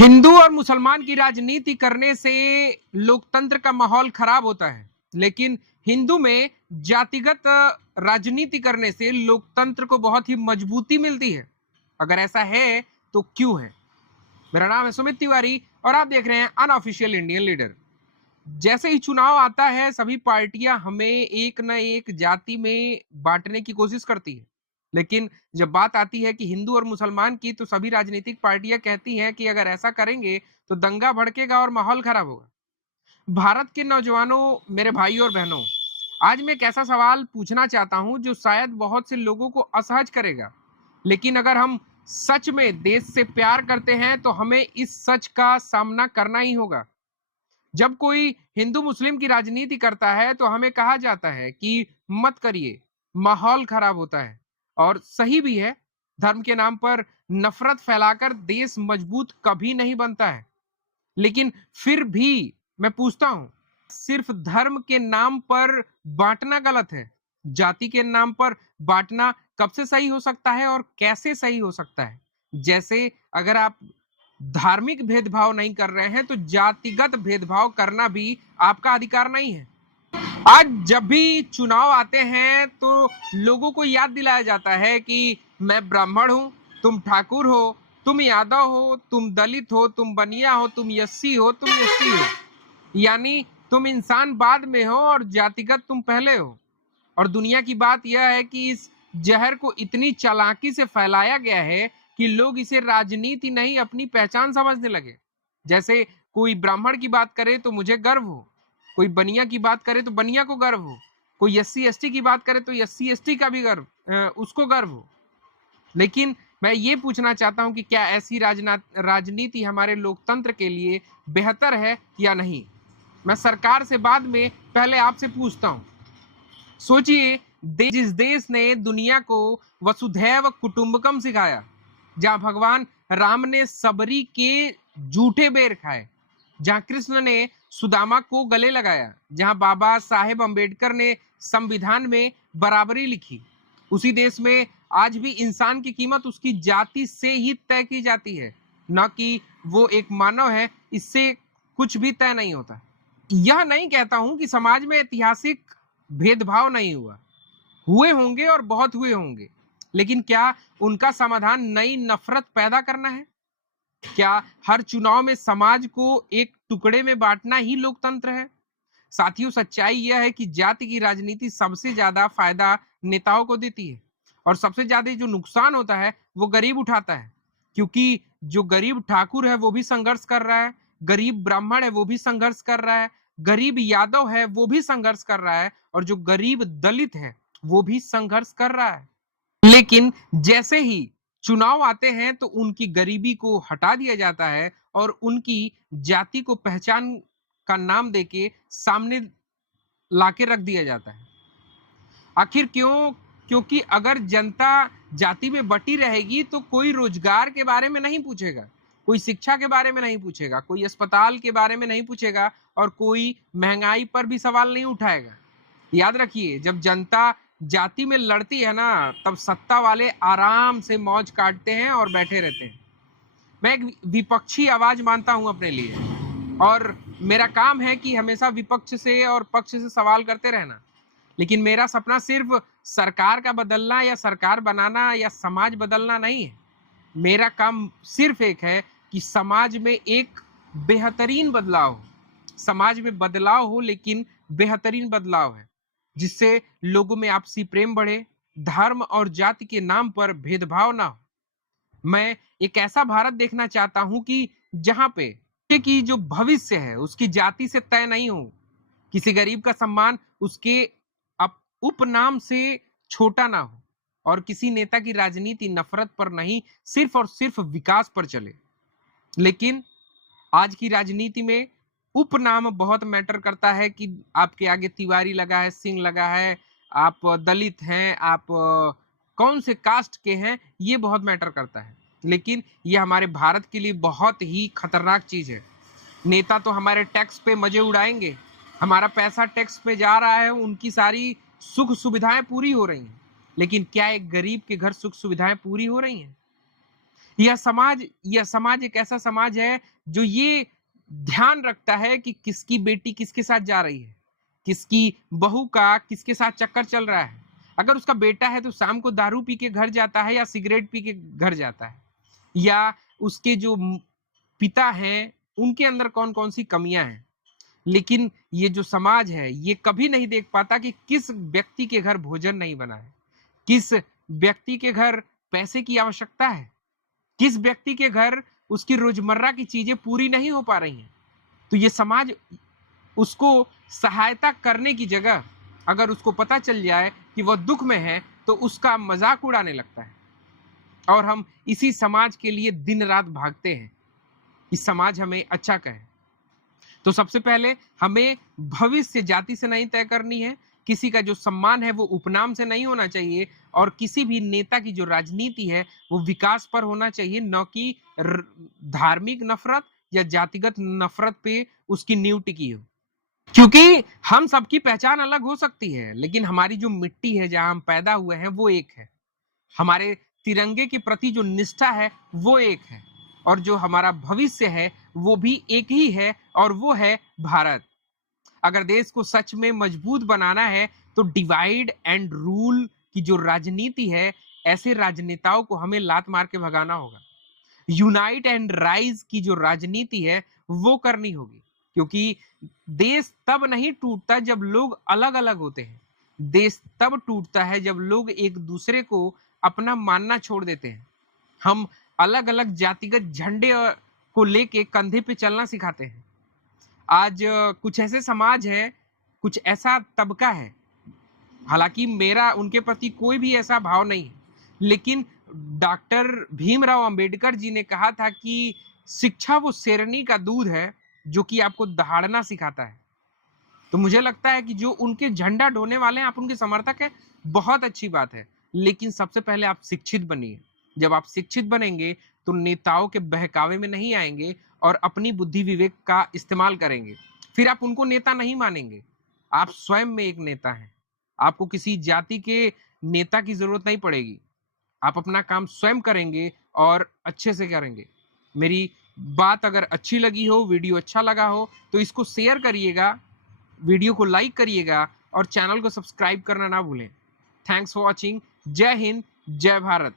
हिंदू और मुसलमान की राजनीति करने से लोकतंत्र का माहौल खराब होता है, लेकिन हिंदू में जातिगत राजनीति करने से लोकतंत्र को बहुत ही मजबूती मिलती है। अगर ऐसा है तो क्यों है? मेरा नाम है सुमित तिवारी और आप देख रहे हैं अनऑफिशियल इंडियन लीडर। जैसे ही चुनाव आता है, सभी पार्टियां हमें एक न एक जाति में बांटने की कोशिश करती है, लेकिन जब बात आती है कि हिंदू और मुसलमान की, तो सभी राजनीतिक पार्टियां कहती हैं कि अगर ऐसा करेंगे तो दंगा भड़केगा और माहौल खराब होगा। भारत के नौजवानों, मेरे भाइयों और बहनों, आज मैं एक ऐसा सवाल पूछना चाहता हूं जो शायद बहुत से लोगों को असहज करेगा, लेकिन अगर हम सच में देश से प्यार करते हैं तो हमें इस सच का सामना करना ही होगा। जब कोई हिंदू मुस्लिम की राजनीति करता है तो हमें कहा जाता है कि मत करिए, माहौल खराब होता है। और सही भी है। धर्म के नाम पर नफरत फैलाकर देश मजबूत कभी नहीं बनता है। लेकिन फिर भी मैं पूछता हूं, सिर्फ धर्म के नाम पर बांटना गलत है? जाति के नाम पर बांटना कब से सही हो सकता है और कैसे सही हो सकता है? जैसे अगर आप धार्मिक भेदभाव नहीं कर रहे हैं तो जातिगत भेदभाव करना भी आपका अधिकार नहीं है। आज जब भी चुनाव आते हैं तो लोगों को याद दिलाया जाता है कि मैं ब्राह्मण हूं, तुम ठाकुर हो, तुम यादव हो, तुम दलित हो, तुम बनिया हो, तुम यस्सी हो, तुम एसटी हो। यानी तुम इंसान बाद में हो और जातिगत तुम पहले हो। और दुनिया की बात यह है कि इस जहर को इतनी चालाकी से फैलाया गया है कि लोग इसे राजनीति नहीं, अपनी पहचान समझने लगे। जैसे कोई ब्राह्मण की बात करे तो मुझे गर्व हो, कोई बनिया की बात करे तो बनिया को गर्व हो, कोई एससी एसटी की बात करे तो एससी एसटी का भी गर्व, उसको गर्व हो। लेकिन मैं ये पूछना चाहता हूं कि क्या ऐसी राजनीति हमारे लोकतंत्र के लिए बेहतर है या नहीं? मैं सरकार से बाद में पहले आपसे पूछता हूं। सोचिए, जिस देश ने दुनिया को वसुधैव कुटुंबकम सिखाया, जहां भगवान राम ने सबरी के जूठे बेर खाए, जहां कृष्ण ने सुदामा को गले लगाया, जहां बाबा साहेब अंबेडकर ने संविधान में बराबरी लिखी, उसी देश में आज भी इंसान की कीमत उसकी जाति से ही तय की जाती है, न कि वो एक मानव है, इससे कुछ भी तय नहीं होता। यह नहीं कहता हूं कि समाज में ऐतिहासिक भेदभाव नहीं हुआ, हुए होंगे और बहुत हुए होंगे, लेकिन क्या उनका समाधान नई नफरत पैदा करना है? क्या हर चुनाव में समाज को एक टुकड़े में बांटना ही लोकतंत्र है? साथियों, सच्चाई यह है कि जाति की राजनीति सबसे ज्यादा फायदा नेताओं को देती है और सबसे ज्यादा जो नुकसान होता है वो गरीब उठाता है। क्योंकि जो गरीब ठाकुर है वो भी संघर्ष कर रहा है, गरीब ब्राह्मण है वो भी संघर्ष कर रहा है, गरीब यादव है वो भी संघर्ष कर रहा है, और जो गरीब दलित है वो भी संघर्ष कर रहा है। लेकिन जैसे ही चुनाव आते हैं तो उनकी गरीबी को हटा दिया जाता है और उनकी जाति को पहचान का नाम देके सामने लाके रख दिया जाता है। आखिर क्यों? क्योंकि अगर जनता जाति में बटी रहेगी तो कोई रोजगार के बारे में नहीं पूछेगा, कोई शिक्षा के बारे में नहीं पूछेगा, कोई अस्पताल के बारे में नहीं पूछेगा और कोई महंगाई पर भी सवाल नहीं उठाएगा। याद रखिए, जब जनता जाति में लड़ती है ना, तब सत्ता वाले आराम से मौज काटते हैं और बैठे रहते हैं। मैं एक विपक्षी आवाज मानता हूं अपने लिए, और मेरा काम है कि हमेशा विपक्ष से और पक्ष से सवाल करते रहना। लेकिन मेरा सपना सिर्फ सरकार का बदलना या सरकार बनाना या समाज बदलना नहीं है। मेरा काम सिर्फ एक है कि समाज में एक बेहतरीन बदलाव हो। समाज में बदलाव हो, लेकिन बेहतरीन बदलाव है, जिससे लोगों में आपसी प्रेम बढ़े, धर्म और जाति के नाम पर भेदभाव ना हो। मैं एक ऐसा भारत देखना चाहता हूं कि जहां पे की जो भविष्य है उसकी जाति से तय नहीं हो, किसी गरीब का सम्मान उसके उपनाम से छोटा ना हो, और किसी नेता की राजनीति नफरत पर नहीं, सिर्फ और सिर्फ विकास पर चले। लेकिन आज की राजनीति में उपनाम बहुत मैटर करता है कि आपके आगे तिवारी लगा है, सिंह लगा है, आप दलित हैं, आप कौन से कास्ट के हैं, ये बहुत मैटर करता है। लेकिन ये हमारे भारत के लिए बहुत ही खतरनाक चीज है। नेता तो हमारे टैक्स पे मजे उड़ाएंगे, हमारा पैसा टैक्स पे जा रहा है, उनकी सारी सुख सुविधाएं पूरी हो रही हैं, लेकिन क्या एक गरीब के घर सुख सुविधाएं पूरी हो रही हैं? यह समाज एक ऐसा समाज है जो ये ध्यान रखता है कि किसकी बेटी किसके साथ जा रही है, किसकी बहू का किसके साथ चक्कर चल रहा है। अगर उसका बेटा है तो शाम को दारू पी के घर जाता है या सिगरेट पी के घर जाता है, या उसके जो पिता हैं उनके अंदर कौन कौन सी कमियां हैं। लेकिन ये जो समाज है ये कभी नहीं देख पाता कि किस व्यक्ति के घर भोजन नहीं बना है, किस व्यक्ति के घर पैसे की आवश्यकता है, किस व्यक्ति के घर उसकी रोजमर्रा की चीजें पूरी नहीं हो पा रही हैं। तो ये समाज उसको सहायता करने की जगह, अगर उसको पता चल जाए कि वह दुख में है, तो उसका मजाक उड़ाने लगता है। और हम इसी समाज के लिए दिन रात भागते हैं कि समाज हमें अच्छा कहे। तो सबसे पहले हमें भविष्य जाति से नहीं तय करनी है, किसी का जो सम्मान है वो उपनाम से नहीं होना चाहिए, और किसी भी नेता की जो राजनीति है वो विकास पर होना चाहिए, न कि धार्मिक नफरत या जातिगत नफरत पे उसकी नींव टिकी हो। क्योंकि हम सबकी पहचान अलग हो सकती है, लेकिन हमारी जो मिट्टी है जहां हम पैदा हुए हैं वो एक है, हमारे तिरंगे के प्रति जो निष्ठा है वो एक है, और जो हमारा भविष्य है वो भी एक ही है, और वो है भारत। अगर देश को सच में मजबूत बनाना है तो डिवाइड एंड रूल की जो राजनीति है, ऐसे राजनेताओं को हमें लात मार के भगाना होगा। यूनाइट एंड राइज की जो राजनीति है वो करनी होगी, क्योंकि देश तब नहीं टूटता जब लोग अलग अलग होते हैं। देश तब टूटता है जब लोग एक दूसरे को अपना मानना छोड़ देते हैं। हम अलग अलग जातिगत झंडे को लेके कंधे पे चलना सिखाते हैं। आज कुछ ऐसे समाज है, कुछ ऐसा तबका है, हालांकि मेरा उनके प्रति कोई भी ऐसा भाव नहीं है, लेकिन डॉक्टर भीमराव अंबेडकर जी ने कहा था कि शिक्षा वो शेरनी का दूध है जो कि आपको दहाड़ना सिखाता है। तो मुझे लगता है कि जो उनके झंडा ढोने वाले हैं, आप उनके समर्थक हैं, बहुत अच्छी बात है, लेकिन सबसे पहले आप शिक्षित बनिए। जब आप शिक्षित बनेंगे तो नेताओं के बहकावे में नहीं आएंगे और अपनी बुद्धि विवेक का इस्तेमाल करेंगे। फिर आप उनको नेता नहीं मानेंगे, आप स्वयं में एक नेता हैं। आपको किसी जाति के नेता की जरूरत नहीं पड़ेगी, आप अपना काम स्वयं करेंगे और अच्छे से करेंगे। मेरी बात अगर अच्छी लगी हो, वीडियो अच्छा लगा हो, तो इसको शेयर करिएगा, वीडियो को लाइक करिएगा और चैनल को सब्सक्राइब करना ना भूलें। Thanks for watching. जय हिंद, जय भारत।